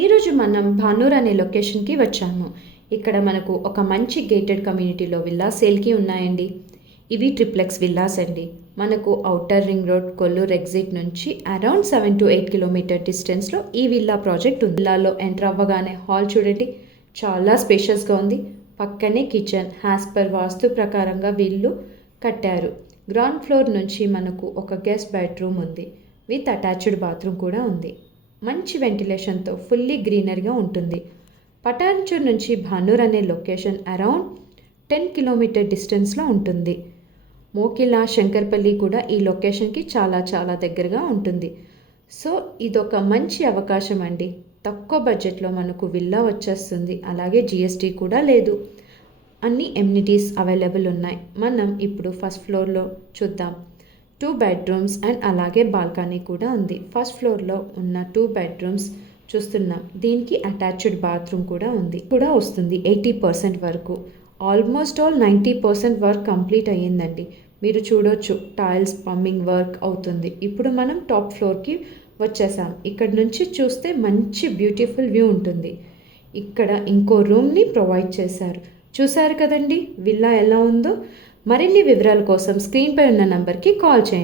ఈరోజు మనం భానూర్ అనే లొకేషన్కి వచ్చాము. ఇక్కడ మనకు ఒక మంచి గేటెడ్ కమ్యూనిటీలో విల్లా సేల్కి ఉన్నాయండి. ఇవి ట్రిప్లెక్స్ విల్లాస్ అండి. మనకు outer ring road Kollur exit నుంచి అరౌండ్ 7 to 8 కిలోమీటర్ డిస్టెన్స్లో ఈ విల్లా ప్రాజెక్ట్ ఉంది. విల్లాలో ఎంటర్ అవ్వగానే హాల్ చూడండి, చాలా స్పేషియస్గా ఉంది. పక్కనే కిచెన్ యాజ్ పర్ వాస్తు ప్రకారంగా వీళ్ళు కట్టారు. గ్రౌండ్ ఫ్లోర్ నుంచి మనకు ఒక గెస్ట్ బెడ్రూమ్ ఉంది విత్ అటాచ్డ్ బాత్రూమ్ కూడా ఉంది. మంచి వెంటిలేషన్తో ఫుల్లీ గ్రీనరీగా ఉంటుంది. పటాన్చూర్ నుంచి భానూర్ అనే లొకేషన్ అరౌండ్ 10 కిలోమీటర్ డిస్టెన్స్లో ఉంటుంది. మోకిలా శంకర్పల్లి కూడా ఈ లొకేషన్కి చాలా దగ్గరగా ఉంటుంది. సో ఇదొక మంచి అవకాశం అండి. తక్కువ బడ్జెట్లో మనకు విల్లా వచ్చేస్తుంది. అలాగే జిఎస్టీ కూడా లేదు. అన్ని ఎమ్యూనిటీస్ అవైలబుల్ ఉన్నాయి. మనం ఇప్పుడు ఫస్ట్ ఫ్లోర్లో చూద్దాం. 2 బెడ్రూమ్స్ అండ్ అలాగే బాల్కనీ కూడా ఉంది. ఫస్ట్ ఫ్లోర్లో ఉన్న 2 బెడ్రూమ్స్ చూస్తున్నాం. దీనికి అటాచ్డ్ బాత్రూమ్ కూడా వస్తుంది 80% వరకు. ఆల్మోస్ట్ ఆల్ 90% వర్క్ కంప్లీట్ అయ్యిందండి. మీరు చూడొచ్చు, టైల్స్ పంపింగ్ వర్క్ అవుతుంది. ఇప్పుడు మనం టాప్ ఫ్లోర్కి వచ్చేసాం. ఇక్కడ నుంచి చూస్తే మంచి బ్యూటిఫుల్ వ్యూ ఉంటుంది. ఇక్కడ ఇంకో రూమ్ని ప్రొవైడ్ చేశారు. చూసారు కదండి విల్లా ఎలా ఉందో. మరిన్ని వివరాల కోసం స్క్రీన్పై ఉన్న నంబర్కి కాల్ చేయండి.